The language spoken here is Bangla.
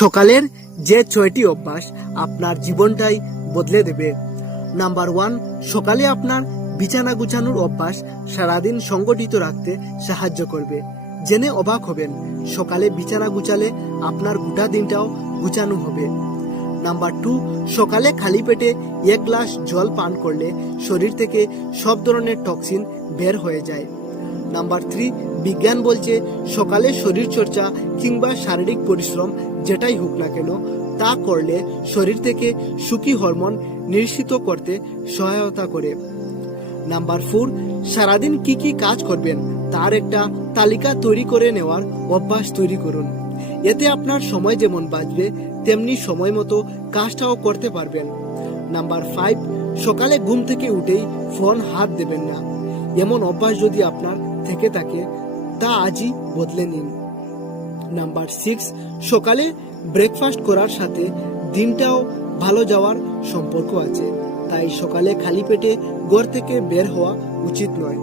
সকালের যে 6টি অভ্যাস আপনার জীবনটাই বদলে দেবে। নাম্বার 1, সকালে আপনার বিছানা গুছানোর অভ্যাস সারাদিন সংগঠিত রাখতে সাহায্য করবে। জেনে অবাক হবেন, সকালে বিছানা গুছালে আপনার গোটা দিনটাও গুছানো হবে। নাম্বার 2, সকালে খালি পেটে 1 গ্লাস জল পান করলে শরীর থেকে সব ধরনের টক্সিন বের হয়ে যায়। নাম্বার 3, বিজ্ঞান বলছে সকালে শরীর চর্চা কিংবা শারীরিক পরিশ্রম যেটাই হোক না কেন তা করলে শরীর থেকে সুখী হরমোন নিঃসৃত করতে সহায়তা করে। নাম্বার 4, সারাদিন কি কি কাজ করবেন তার একটা তালিকা তৈরি করে নেওয়ার অভ্যাস তৈরি করুন। এতে আপনার সময় যেমন বাঁচবে তেমনি সময় মতো কাজটাও করতে পারবেন। নাম্বার 5, সকালে ঘুম থেকে উঠেই ফোন হাত দেবেন না। এমন অভ্যাস যদি আপনার থেকে থাকে তা আজই বদলে নিন। নাম্বার 6, সকালে ব্রেকফাস্ট করার সাথে দিনটাও ভালো যাওয়ার সম্পর্ক আছে, তাই সকালে খালি পেটে ঘর থেকে বের হওয়া উচিত নয়।